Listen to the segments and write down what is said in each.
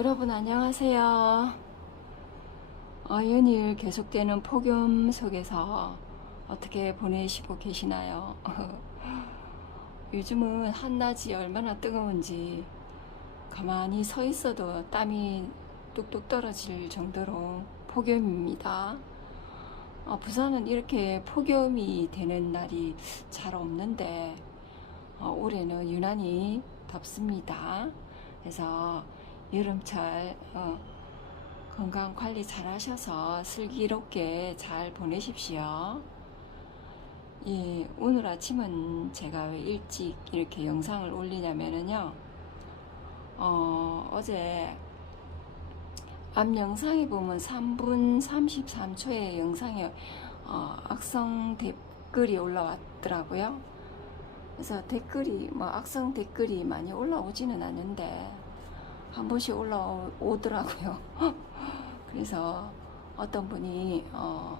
여러분 안녕하세요. 어, 연일 계속되는 폭염 속에서 어떻게 보내시고 계시나요? 요즘은 한낮이 얼마나 뜨거운지 가만히 서 있어도 땀이 뚝뚝 떨어질 정도로 폭염입니다. 어, 부산은 이렇게 폭염이 되는 날이 잘 없는데 어, 올해는 유난히 덥습니다. 그래서 여름철 어, 건강 관리 잘 하셔서 슬기롭게 잘 보내십시오. 예, 오늘 아침은 제가 왜 일찍 이렇게 영상을 올리냐면은요, 어, 어제 앞 영상에 보면 3분 33초의 영상에 어, 악성 댓글이 올라왔더라고요. 그래서 댓글이 뭐 악성 댓글이 많이 올라오지는 않는데 한 번씩 올라오더라고요. 그래서 어떤 분이 어,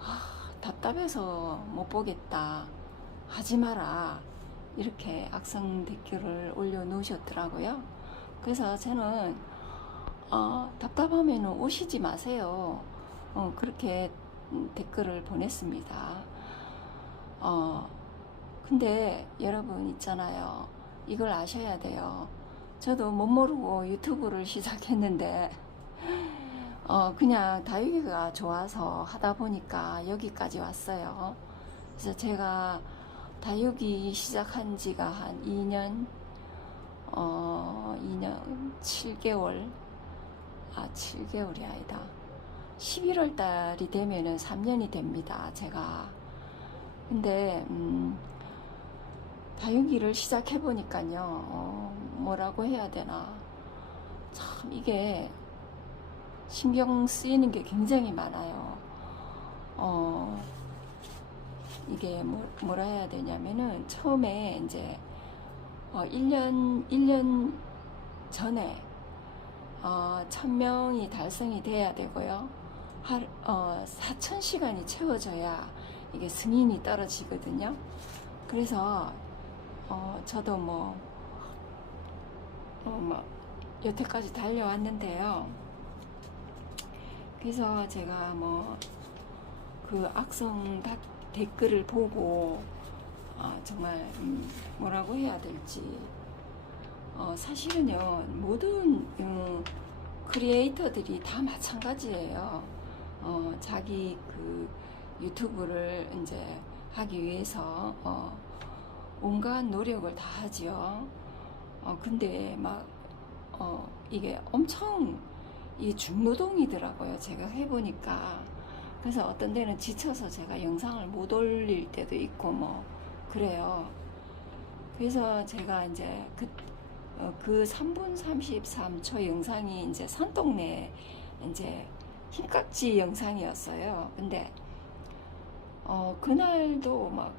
아, 답답해서 못 보겠다 하지 마라 이렇게 악성 댓글을 올려 놓으셨더라고요. 그래서 저는 어, 답답하면 오시지 마세요. 어, 그렇게 음, 댓글을 보냈습니다. 어, 근데 여러분 있잖아요. 이걸 아셔야 돼요. 저도 못 모르고 유튜브를 시작했는데, 어, 그냥 다육이가 좋아서 하다 보니까 여기까지 왔어요. 그래서 제가 다육이 시작한 지가 한 2년, 어, 2년, 7개월, 아, 7개월이 아니다. 11월 달이 되면은 3년이 됩니다, 제가. 근데, 음, 다육이를 시작해 보니까요, 어, 뭐라고 해야 되나. 참, 이게 신경 쓰이는 게 굉장히 많아요. 어, 이게 뭐, 뭐라 해야 되냐면은, 처음에 이제, 어, 1년, 1년 전에, 어, 1000명이 달성이 돼야 되고요. 하, 어, 4000시간이 채워져야 이게 승인이 떨어지거든요. 그래서 어, 저도 뭐, 어, 뭐, 여태까지 달려왔는데요. 그래서 제가 뭐, 그 악성 다- 댓글을 보고, 아, 정말, 음, 뭐라고 해야 될지, 어, 사실은요, 모든, 음, 크리에이터들이 다 마찬가지예요. 어, 자기 그 유튜브를 이제 하기 위해서, 어, 온갖 노력을 다 하지요. 어, 근데 막, 어, 이게 엄청 이 중노동이더라고요. 제가 해보니까. 그래서 어떤 데는 지쳐서 제가 영상을 못 올릴 때도 있고 뭐, 그래요. 그래서 제가 이제 그, 어, 그 3분 33초 영상이 이제 산동네 이제 흰깍지 영상이었어요. 근데, 어, 그날도 막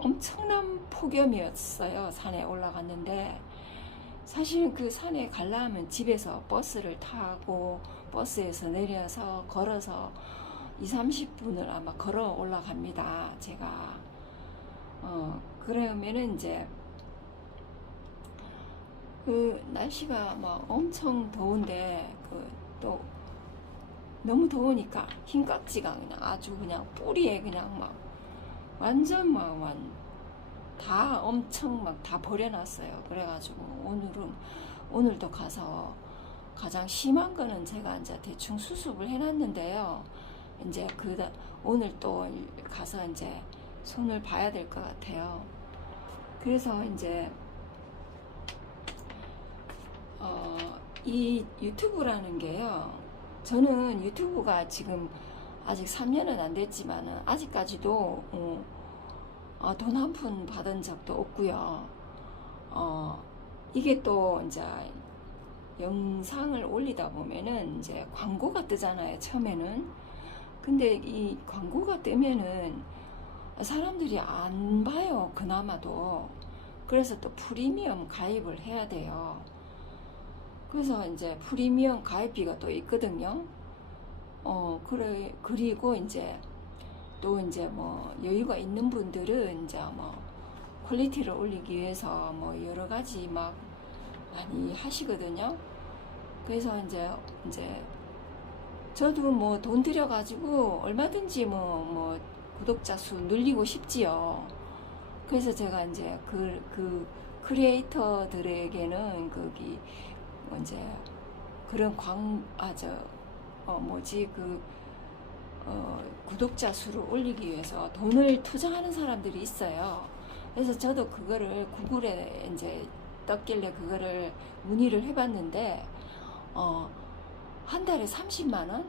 엄청난 폭염이었어요. 산에 올라갔는데 사실 그 산에 가려면 집에서 버스를 타고 버스에서 내려서 걸어서 2, 30분을 아마 걸어 올라갑니다. 제가 어 그러면은 이제 그 날씨가 막 엄청 더운데 그 또 너무 더우니까 흰깍지가 그냥 아주 그냥 뿌리에 그냥 막 완전 막 다 엄청 막 다 버려놨어요. 그래가지고 오늘은 오늘도 가서 가장 심한 거는 제가 이제 대충 수습을 해놨는데요. 이제 그 다- 오늘 또 가서 이제 손을 봐야 될 것 같아요. 그래서 이제 어, 이 유튜브라는 게요. 저는 유튜브가 지금 아직 3년은 안 됐지만은 아직까지도 어, 어, 돈한 푼 받은 적도 없고요. 어, 이게 또 이제 영상을 올리다 보면은 이제 광고가 뜨잖아요. 처음에는. 근데 이 광고가 뜨면은 사람들이 안 봐요. 그나마도. 그래서 또 프리미엄 가입을 해야 돼요. 그래서 이제 프리미엄 가입비가 또 있거든요. 어, 그래, 그리고 이제 또 이제 뭐 여유가 있는 분들은 이제 뭐 퀄리티를 올리기 위해서 뭐 여러 가지 막 많이 하시거든요. 그래서 이제 이제 저도 뭐 돈 들여 가지고 얼마든지 뭐뭐 구독자 수 늘리고 싶지요. 그래서 제가 이제 그, 그 크리에이터들에게는 거기 뭐 이제 그런 광, 아, 저, 어, 뭐지, 그, 어, 구독자 수를 올리기 위해서 돈을 투자하는 사람들이 있어요. 그래서 저도 그거를 구글에 이제 떴길래 그거를 문의를 해봤는데, 어, 한 달에 30만 원?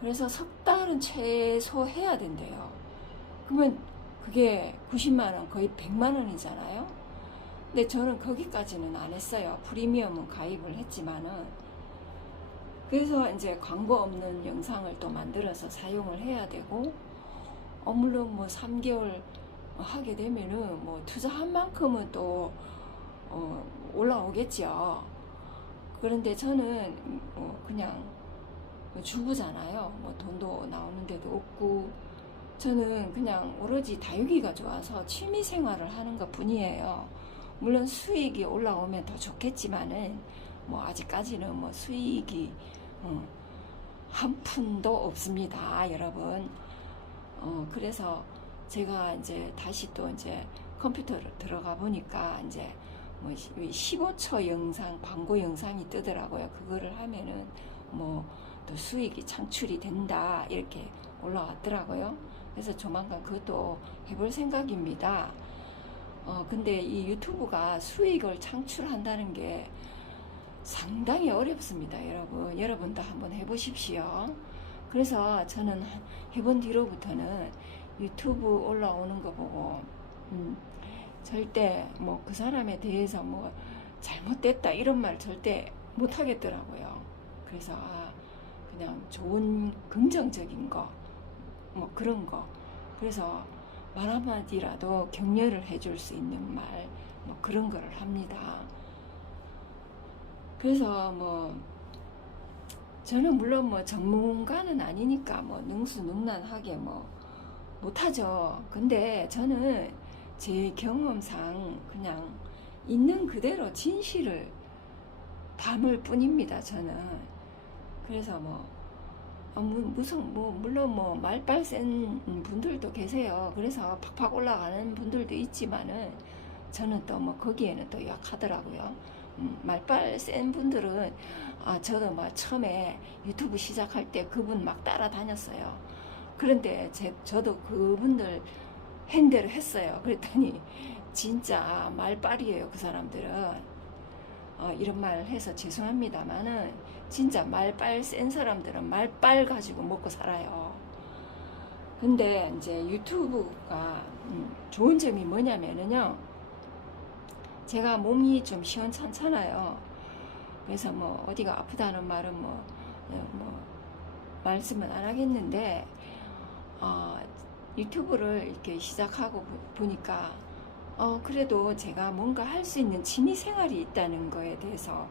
그래서 석 달은 최소 해야 된대요. 그러면 그게 90만 원, 거의 100만 원이잖아요. 근데 저는 거기까지는 안 했어요. 프리미엄은 가입을 했지만은. 그래서 이제 광고 없는 영상을 또 만들어서 사용을 해야 되고, 어, 물론 뭐 3개월 하게 되면은 뭐 투자한 만큼은 또, 어, 올라오겠죠. 그런데 저는 어, 그냥 주부잖아요. 뭐 돈도 나오는 데도 없고, 저는 그냥 오로지 다육이가 좋아서 취미 생활을 하는 것 뿐이에요. 물론 수익이 올라오면 더 좋겠지만은 뭐 아직까지는 뭐 수익이 어, 한 푼도 없습니다, 여러분. 어, 그래서 제가 이제 다시 또 이제 컴퓨터를 들어가 보니까 이제 뭐 15초 영상, 광고 영상이 뜨더라고요. 그거를 하면은 뭐 또 수익이 창출이 된다 이렇게 올라왔더라고요. 그래서 조만간 그것도 해볼 생각입니다. 어, 근데 이 유튜브가 수익을 창출한다는 게 상당히 어렵습니다, 여러분. 여러분도 한번 해보십시오. 그래서 저는 해본 뒤로부터는 유튜브 올라오는 거 보고, 음, 절대 뭐 그 사람에 대해서 뭐 잘못됐다 이런 말 절대 못 하겠더라고요. 그래서 아, 그냥 좋은 긍정적인 거, 뭐 그런 거. 그래서 말 한마디라도 격려를 해줄 수 있는 말, 뭐 그런 거를 합니다. 그래서 뭐 저는 물론 뭐 전문가는 아니니까 뭐 능수능란하게 뭐 못하죠. 근데 저는 제 경험상 그냥 있는 그대로 진실을 담을 뿐입니다. 저는 그래서 뭐 아, 무- 무슨 뭐 물론 뭐 말빨 센 분들도 계세요. 그래서 팍팍 올라가는 분들도 있지만은 저는 또 뭐 거기에는 또 약하더라고요. 음, 말빨 센 분들은 아 저도 뭐 처음에 유튜브 시작할 때 그분 막 따라다녔어요. 그런데 제 저도 그분들 핸들을 했어요. 그랬더니 진짜 말빨이에요. 그 사람들은. 어, 이런 말 해서 죄송합니다만은 진짜 말빨 센 사람들은 말빨 가지고 먹고 살아요. 근데 이제 유튜브가 음, 좋은 점이 뭐냐면은요. 제가 몸이 좀 시원찮잖아요. 그래서 뭐 어디가 아프다는 말은 뭐, 어, 뭐 말씀은 안 하겠는데 어, 유튜브를 이렇게 시작하고 보- 보니까 어, 그래도 제가 뭔가 할 수 있는 취미 생활이 있다는 거에 대해서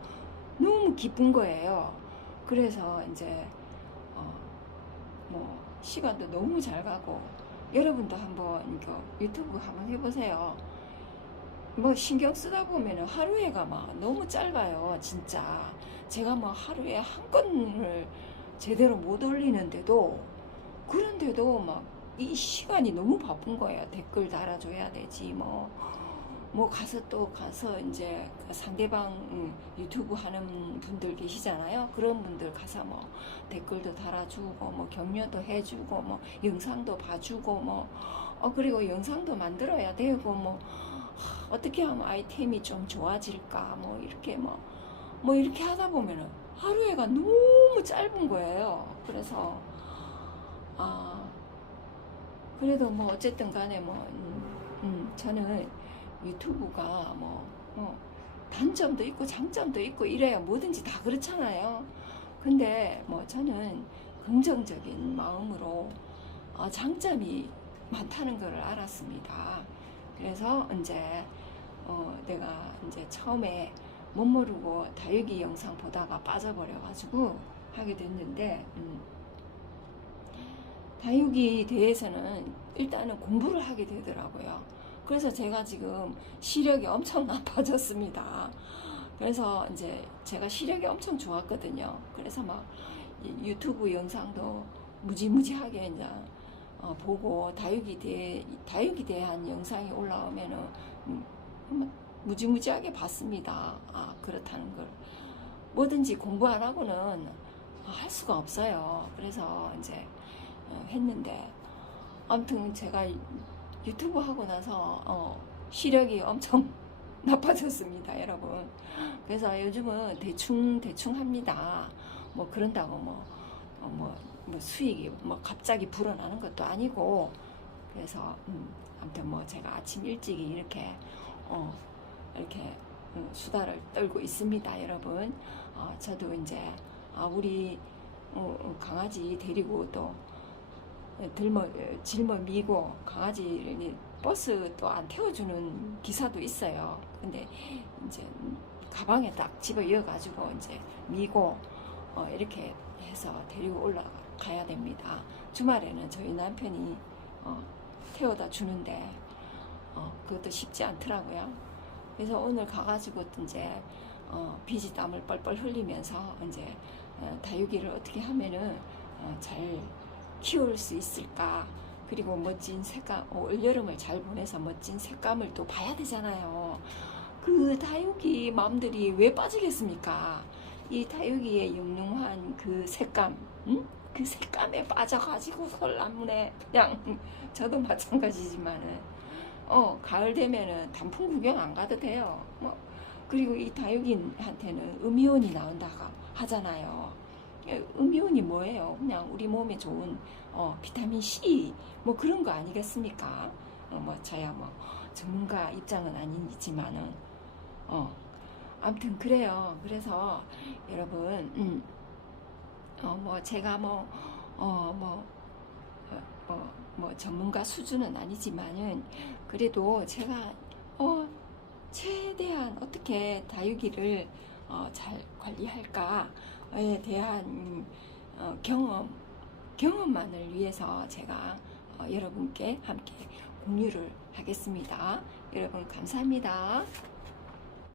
너무 기쁜 거예요. 그래서 이제, 어, 뭐, 시간도 너무 잘 가고, 여러분도 한번 유튜브 한번 해보세요. 뭐 신경 쓰다 보면은 하루에가 막 너무 짧아요, 진짜. 제가 뭐 하루에 한 건을 제대로 못 올리는데도, 그런데도 막 이 시간이 너무 바쁜 거예요. 댓글 달아줘야 되지, 뭐. 뭐 가서 또 가서 이제 그 상대방 음, 유튜브 하는 분들 계시잖아요. 그런 분들 가서 뭐 댓글도 달아주고 뭐 격려도 해주고 뭐 영상도 봐주고 뭐 어, 그리고 영상도 만들어야 되고 뭐 하, 어떻게 하면 아이템이 좀 좋아질까 뭐 이렇게 뭐뭐 이렇게 하다 보면은 하루에가 너무 짧은 거예요. 그래서 아 그래도 뭐 어쨌든 간에 뭐 음, 음, 저는 유튜브가 뭐, 뭐 단점도 있고 장점도 있고 이래야 뭐든지 다 그렇잖아요. 근데 뭐 저는 긍정적인 마음으로 어, 장점이 많다는 것을 알았습니다. 그래서 이제 어, 내가 이제 처음에 못 모르고 다육이 영상 보다가 빠져버려가지고 하게 됐는데 음, 다육이 대해서는 일단은 공부를 하게 되더라고요. 그래서 제가 지금 시력이 엄청 나빠졌습니다. 그래서 이제 제가 시력이 엄청 좋았거든요. 그래서 막이 유튜브 영상도 무지무지하게 이제 어, 보고 다육이 대 다육이 대한 영상이 올라오면은 음, 뭐 무지무지하게 봤습니다. 아 그렇다는 걸 뭐든지 공부 안 하고는 아, 할 수가 없어요. 그래서 이제 어, 했는데 아무튼 제가 유튜브 하고 나서 어, 시력이 엄청 나빠졌습니다, 여러분. 그래서 요즘은 대충 대충 합니다. 뭐 그런다고 뭐, 어, 뭐, 뭐 수익이 뭐 갑자기 불어나는 것도 아니고 그래서 음, 아무튼 뭐 제가 아침 일찍이 이렇게 어, 이렇게 음, 수다를 떨고 있습니다, 여러분. 어, 저도 이제 아, 우리 어, 어, 강아지 데리고 또 들머 짊어 미고 강아지를 버스 또 안 태워주는 기사도 있어요. 근데 이제 가방에 딱 집어 이어가지고 이제 미고 어, 이렇게 해서 데리고 올라가 야 됩니다. 주말에는 저희 남편이 어, 태워다 주는데 어, 그것도 쉽지 않더라고요. 그래서 오늘 가가지고 또 이제 어, 비지 땀을 뻘뻘 흘리면서 이제 어, 다육이를 어떻게 하면은 어, 잘 키울 수 있을까? 그리고 멋진 색감, 어, 올여름을 잘 보내서 멋진 색감을 또 봐야 되잖아요. 그 다육이 마음들이 왜 빠지겠습니까? 이 다육이의 영롱한 그 색감, 응? 그 색감에 빠져가지고 설나무네. 그냥 저도 마찬가지지만은 어 가을 되면은 단풍 구경 안 가도 돼요. 뭐 그리고 이 다육이한테는 음이온이 나온다고 하잖아요. 음이온이 뭐예요? 그냥 우리 몸에 좋은 어, 비타민 C 뭐 그런 거 아니겠습니까? 어, 뭐 저야 뭐 전문가 입장은 아니지만은 어 아무튼 그래요. 그래서 여러분 음, 어 뭐 제가 뭐 어 뭐 어, 어, 뭐 전문가 수준은 아니지만은 그래도 제가 어 최대한 어떻게 다육이를 어, 잘 관리할까에 대한 음, 어, 경험 경험만을 위해서 제가 어, 여러분께 함께 공유를 하겠습니다. 여러분 감사합니다.